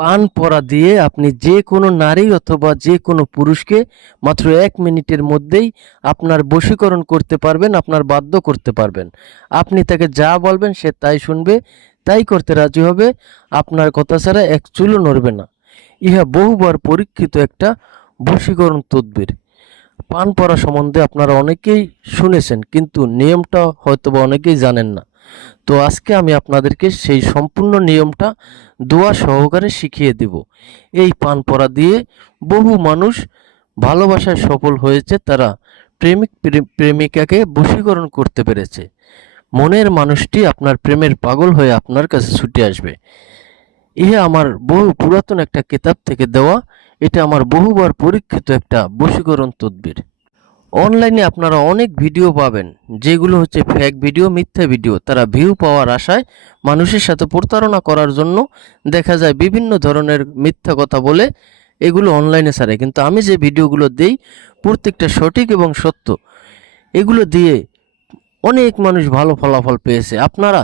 পান পরা দিয়ে আপনি যে কোনো নারী অথবা যে কোনো পুরুষকে মাত্র 1 মিনিটের মধ্যেই আপনার বশীকরণ করতে পারবেন, আপনার বাধ্য করতে পারবেন। আপনি তাকে যা বলবেন সে তাই শুনবে, তাই করতে রাজি হবে, আপনার কথা ছাড়া এক চুলও নড়বে না। ইহা বহুবার পরীক্ষিত একটা বশীকরণ তদবির। পান পরা সম্বন্ধে আপনারা অনেকেই শুনেছেন, কিন্তু নিয়মটা হয়তোবা অনেকেই জানেন না। তো আজকে আমি আপনাদেরকে সেই সম্পূর্ণ নিয়মটা দোয়া সহকারে শিখিয়ে দেব। এই পান পরা দিয়ে বহু মানুষ ভালোবাসায় সফল হয়েছে, তারা প্রেমিকাকে বশীকরণ করতে পেরেছে। মনের মানুষটি আপনার প্রেমের পাগল হয়ে আপনার কাছে ছুটে আসবে। ইহা আমার বহু পুরাতন একটা কিতাব থেকে দেওয়া, এটা আমার বহুবার পরীক্ষিত একটা বশীকরণ তদবির। অনলাইনে আপনারা অনেক ভিডিও পাবেন যেগুলো হচ্ছে ফেক ভিডিও, মিথ্যা ভিডিও। তারা ভিউ পাওয়ার আশায় মানুষের সাথে প্রতারণা করার জন্য দেখা যায় বিভিন্ন ধরনের মিথ্যা কথা বলে এগুলো অনলাইনে ছাড়ে, কিন্তু আমি যে ভিডিওগুলো দেই প্রত্যেকটা সঠিক এবং সত্য। এগুলো দিয়ে অনেক মানুষ ভালো ফলাফল পেয়েছে। আপনারা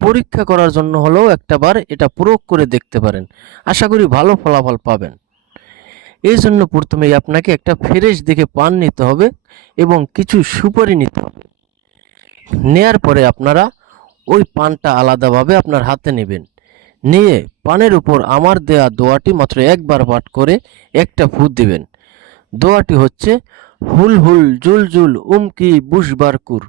পরীক্ষা করার জন্য হলেও একটাবার এটা প্রয়োগ করে দেখতে পারেন, আশা করি ভালো ফলাফল পাবেন। এই জন্য প্রথমেই আপনাকে একটা ফ্রেশ দেখে পান নিতে হবে এবং কিছু সুপারি নিতে হবে। নেয়ার পরে আপনারা ওই পানটা আলাদাভাবে আপনার হাতে নেবেন। নিয়ে পানের উপর আমার দেয়া দোয়াটি মাত্র একবার পাঠ করে একটা ফু দিবেন। দোয়াটি হচ্ছে হুল হুল জুল জুল উমকি বুশবারকুর।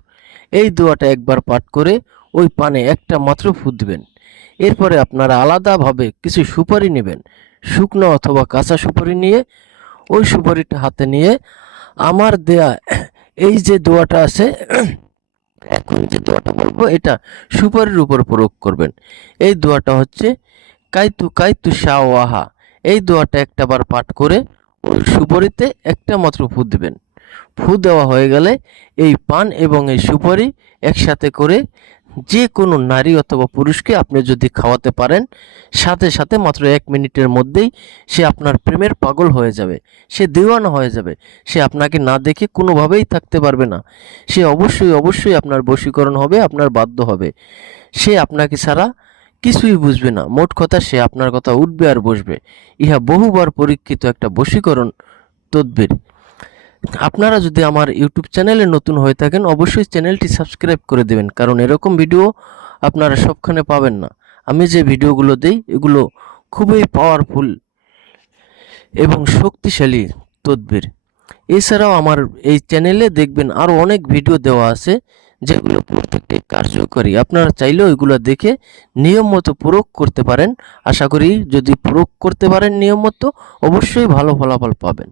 এই দোয়াটা একবার পাঠ করে ওই পানে একটা মাত্র ফু দিবেন। এরপরে আপনারা আলাদাভাবে কিছু সুপারি নেবেন, শুকনো অথবা কাঁচা সুপারি নিয়ে ওই সুপারিটা হাতে নিয়ে আমার দেয়া এই যে দোয়াটা আছে, এখন যে দোয়াটা বলবো এটা সুপারির উপর প্রয়োগ করবেন। এই দোয়াটা হচ্ছে কাইতু কাইতু শাওয়াহা। এই দোয়াটা একটাবার পাঠ করে ওই সুপারিতে একটা মাত্র ফু দিবেন। ফু দেওয়া হয়ে গেলে এই পান এবং এই সুপারি একসাথে করে যে কোনো নারী অথবা পুরুষকে আপনি যদি খাওয়াতে পারেন, সাথে সাথে মাত্র 1 মিনিটের মধ্যেই সে আপনার প্রেমের পাগল হয়ে যাবে, সে দিওয়ানা হয়ে যাবে। সে আপনাকে না দেখে কোনোভাবেই থাকতে পারবে না। সে অবশ্যই অবশ্যই আপনার বশীকরণ হবে, আপনার বাধ্য হবে। সে আপনাকে ছাড়া কিছুই বুঝবে না। মোট কথা, সে আপনার কথা উঠবে আর বসবে। ইহা বহুবার পরীক্ষিত একটা বশীকরণ তদবির। আপনারা যদি আমার ইউটিউব চ্যানেলে নতুন হয়ে থাকেন, অবশ্যই চ্যানেলটি সাবস্ক্রাইব করে দেবেন, কারণ এরকম ভিডিও আপনারা সবখানে পাবেন না। আমি যে ভিডিওগুলো দেই এগুলো খুবই পাওয়ারফুল এবং শক্তিশালী তদবির। এছাড়াও আমার এই চ্যানেলে দেখবেন আরও অনেক ভিডিও দেওয়া আছে যেগুলো প্রত্যেকটি কার্যকরী। আপনারা চাইলেও এগুলো দেখে নিয়ম মতো প্রয়োগ করতে পারেন। আশা করি যদি প্রয়োগ করতে পারেন নিয়ম মতো, অবশ্যই ভালো ফলাফল পাবেন।